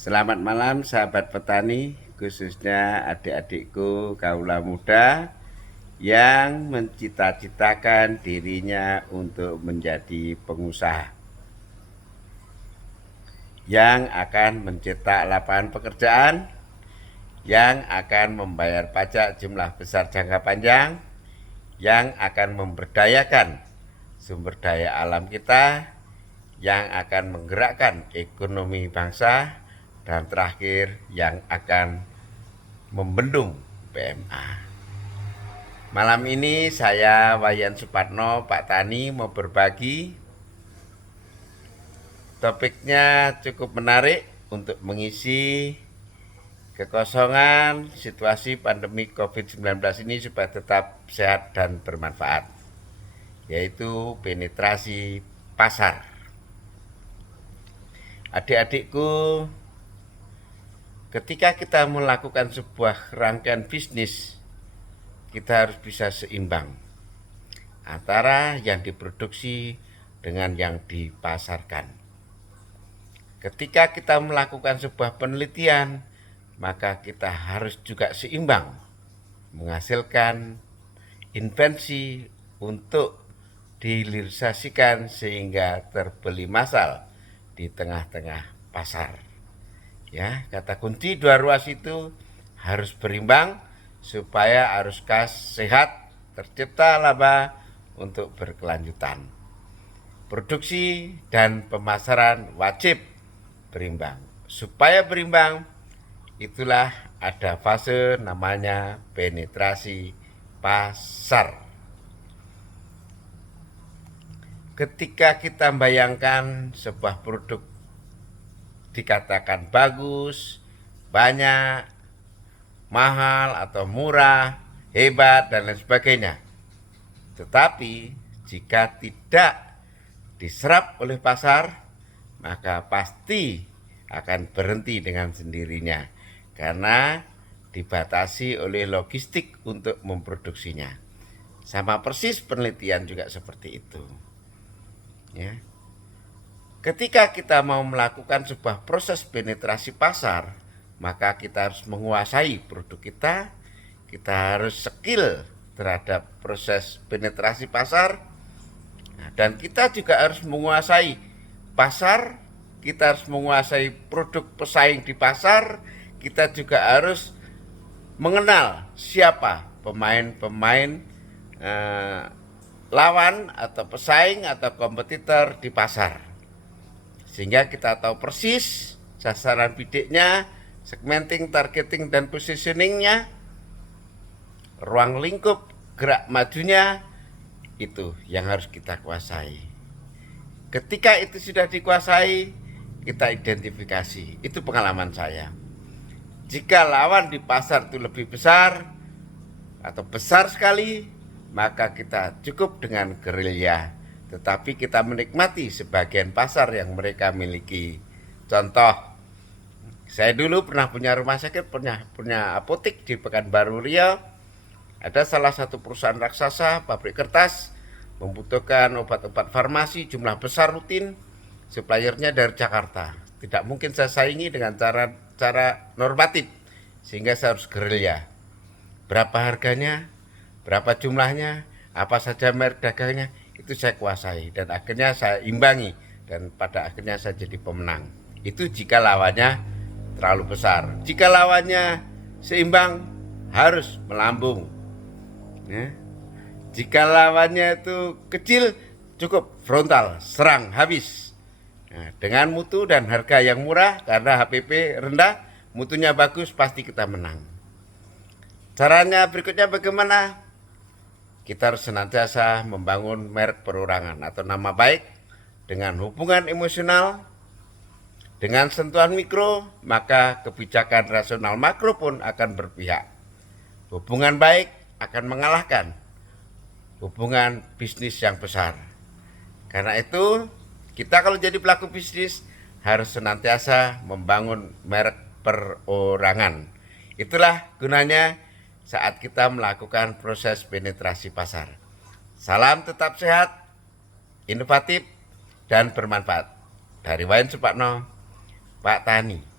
Selamat malam sahabat petani, khususnya adik-adikku kaula muda yang mencita-citakan dirinya untuk menjadi pengusaha yang akan mencetak lapangan pekerjaan, yang akan membayar pajak jumlah besar jangka panjang, yang akan memberdayakan sumber daya alam kita, yang akan menggerakkan ekonomi bangsa, dan terakhir yang akan membendung PMA. Malam ini saya Wayan Supatno, Pak Tani, mau berbagi. Topiknya cukup menarik untuk mengisi kekosongan situasi pandemi COVID-19 ini supaya tetap sehat dan bermanfaat, yaitu penetrasi pasar. Adik-adikku, ketika kita melakukan sebuah rangkaian bisnis, kita harus bisa seimbang antara yang diproduksi dengan yang dipasarkan. Ketika kita melakukan sebuah penelitian, maka kita harus juga seimbang menghasilkan invensi untuk dihilirisasikan sehingga terbeli massal di tengah-tengah pasar. Ya, kata kunci dua ruas itu harus berimbang supaya arus kas sehat, tercipta laba untuk berkelanjutan. Produksi dan pemasaran wajib berimbang. Supaya berimbang, itulah ada fase namanya penetrasi pasar. Ketika kita bayangkan sebuah produk dikatakan bagus, banyak, mahal atau murah, hebat, dan lain sebagainya. Tetapi jika tidak diserap oleh pasar, maka pasti akan berhenti dengan sendirinya karena dibatasi oleh logistik untuk memproduksinya. Sama persis penelitian juga seperti itu. Ya. Ketika kita mau melakukan sebuah proses penetrasi pasar, maka kita harus menguasai produk kita harus skill terhadap proses penetrasi pasar, dan kita juga harus menguasai pasar, kita harus menguasai produk pesaing di pasar, kita juga harus mengenal siapa pemain-pemain lawan atau pesaing atau kompetitor di pasar. Sehingga kita tahu persis sasaran bidiknya, segmenting, targeting, dan positioningnya, ruang lingkup gerak majunya, itu yang harus kita kuasai. Ketika itu sudah dikuasai, kita identifikasi. Itu pengalaman saya. Jika lawan di pasar itu lebih besar atau besar sekali, maka kita cukup dengan gerilya. Tetapi kita menikmati sebagian pasar yang mereka miliki. Contoh, saya dulu pernah punya rumah sakit, punya apotek di Pekanbaru Riau. Ada salah satu perusahaan raksasa, pabrik kertas, membutuhkan obat-obat farmasi jumlah besar rutin, suppliernya dari Jakarta. Tidak mungkin saya saingi dengan cara normatif, sehingga saya harus gerilya. Berapa harganya, berapa jumlahnya, apa saja merek dagangnya, itu saya kuasai. Dan akhirnya saya imbangi, dan pada akhirnya saya jadi pemenang. Itu jika lawannya terlalu besar. Jika lawannya seimbang, harus melambung. Ya. Jika lawannya itu kecil, cukup frontal, serang, habis. Nah, dengan mutu dan harga yang murah, karena HPP rendah, mutunya bagus, pasti kita menang. Caranya berikutnya bagaimana? Kita harus senantiasa membangun merek perorangan atau nama baik dengan hubungan emosional, dengan sentuhan mikro, maka kebijakan rasional makro pun akan berpihak. Hubungan baik akan mengalahkan hubungan bisnis yang besar. Karena itu, kita kalau jadi pelaku bisnis harus senantiasa membangun merek perorangan. Itulah gunanya saat kita melakukan proses penetrasi pasar. Salam tetap sehat, inovatif, dan bermanfaat. Dari Wayan Supatno, Pak Tani.